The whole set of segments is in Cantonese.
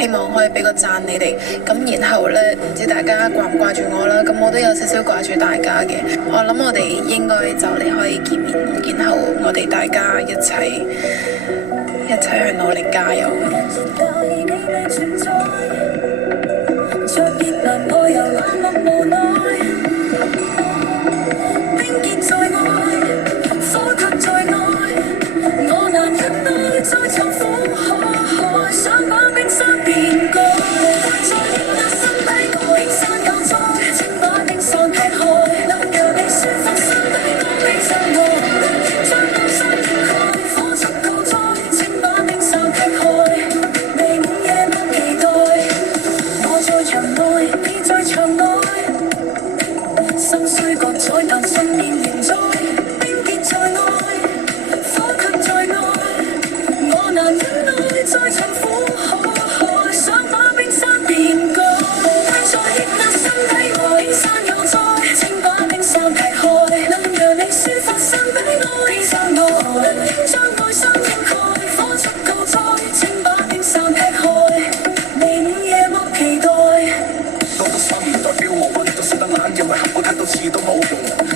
希望可以俾個讚你哋，咁然後呢，唔知大家掛唔掛住我啦，咁我都有少少掛住大家嘅。我諗我哋應該就嚟可以見面，然後我哋大家一齊去努力加油。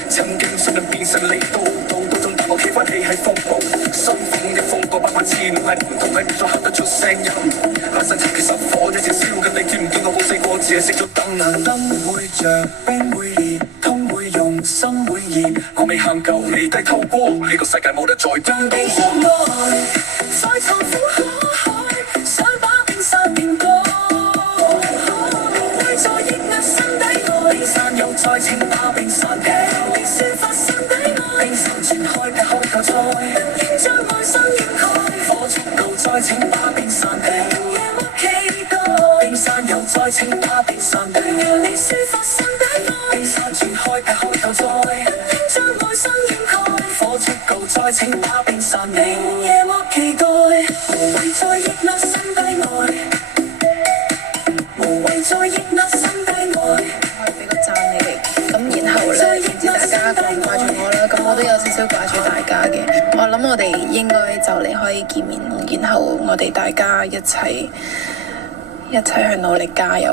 曾經信任變成利刀，到中大我企翻起喺風暴，身風一風過800次，唔係唔同係唔再喊得出聲音。眼神插其實火，一直燒緊你，見唔見我冇死過，只係熄咗燈。燈會着，冰會裂，痛會溶，心會熱。我未喊夠，你低頭過，呢個世界冇得再將冰相愛，再淌苦海，想把冰山變高。愛在抑壓心底愛，冰山又再請把冰山劈。將愛心掩蓋，火速夠再請把冰散去。夜幕期待，冰山又再請把冰散去。讓你抒發心底愛，冰山全開劈開頭再。將愛心掩蓋，火速夠再請把冰散去。夜幕期待，無謂再抑壓心底愛，無謂再抑壓心底愛。可以俾個讚你哋，咁然後呢，唔知大家掛唔掛住我啦，咁我都有少少掛住大家嘅。我諗我哋應該就嚟可以見面，然後我哋大家一齊去努力加油。